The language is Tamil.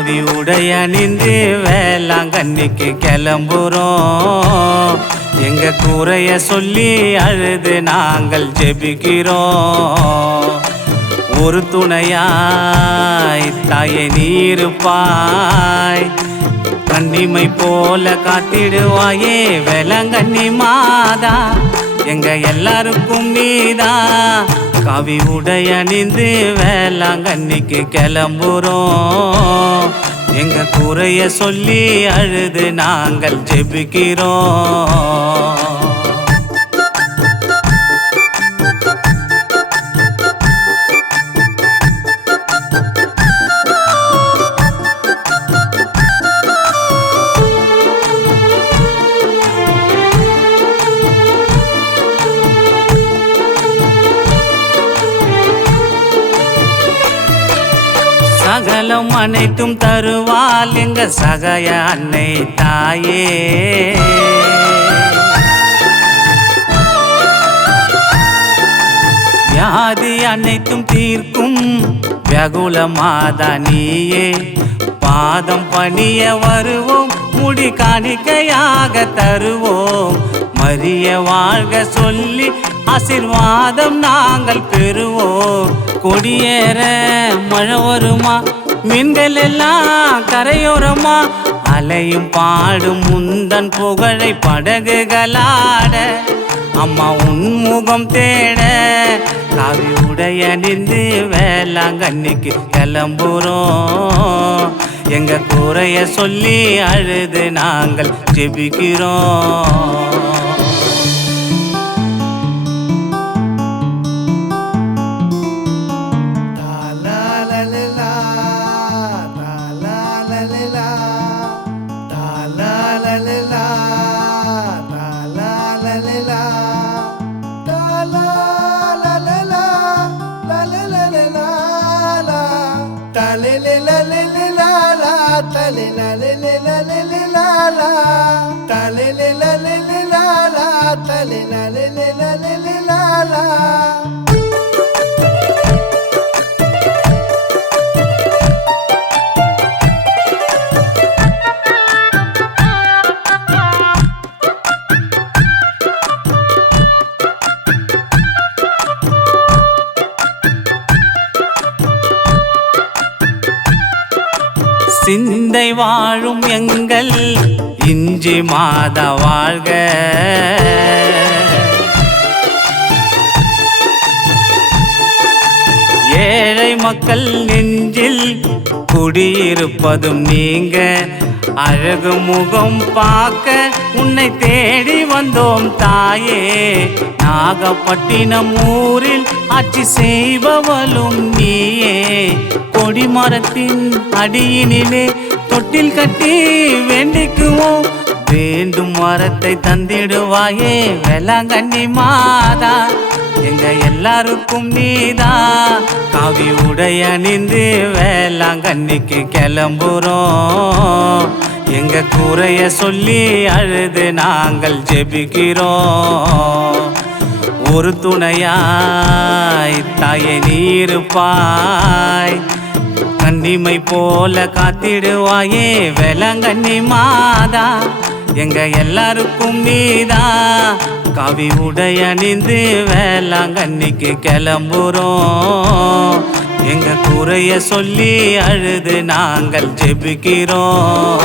காவி உடைய நின்று வேளாங்கண்ணிக்கு கிளம்புறோம். எங்க குறைய சொல்லி அழுது நாங்கள் ஜெபிக்கிறோம். ஒரு துணையாய் தாயே நீருப்பாய், கண்ணிமை போல காத்திடுவாயே வேளாங்கண்ணி மாதா. எங்க எல்லாருக்கும் நீதா காவி உடைய நின்று வேளாங்கண்ணிக்கு கிளம்புறோம். எங்க குறைய சொல்லி அழுது நாங்கள் ஜெபிக்கிறோம். சகலம் அனைத்தும் தருவாள் எங்க சகாய அன்னை தாயே. வியாதி அனைத்தும் தீர்க்கும் வியாகுல மாதா நீயே. பாதம் பணிய வருவோம், முடி காணிக்கையாக தருவோம். மரிய வாழ்க சொல்லி ஆசீர்வாதம் நாங்கள் பெறுவோம். கொடியேற மழை வருமா, மீன்கள் எல்லாம் கரையோரமா, அலையும் பாடும் முந்தன் புகழை படகுகளாட. அம்மா உன்முகம் தேட காவி உடைய நின்று வேளாங்கண்ணிக்கு கிளம்புறோம். எங்க குறைய சொல்லி அழுது நாங்கள் ஜெபிக்கிறோம். சிந்தை வாழும் எங்கள் இஞ்சி மாதா வாழ்க. ஏழை மக்கள் நெஞ்சில் குடியிருப்பதும் நீங்க. அழகு முகம் பார்க்க உன்னை தேடி வந்தோம் தாயே. நாகப்பட்டினம் ஊரில் ஆட்சி செய்பவளும் நீயே. கொடிமரத்தின் அடியினிலே தொட்டில் கட்டி வேண்டிக்குவோம். வேண்டும் வரத்தை தந்திடுவாயே வேளாங்கண்ணி மாதா. எங்க எல்லாருக்கும் நீதா காவி உடைய நின்று வேளாங்கண்ணிக்கு கிளம்புறோம். எங்க குறைய சொல்லி அழுது நாங்கள் ஜெபிக்கிறோம். ஒரு துணையாய் தாயே நீருப்பாய், கண்ணிமை போல காத்திடுவாயே வேளாங்கண்ணி மாதா. எங்க எல்லாருக்கும் நீதா காவி உடைய நின்று வேளாங்கண்ணிக்கு கிளம்புறோம். எங்க குறைய சொல்லி அழுது நாங்கள் ஜெபிக்கிறோம்.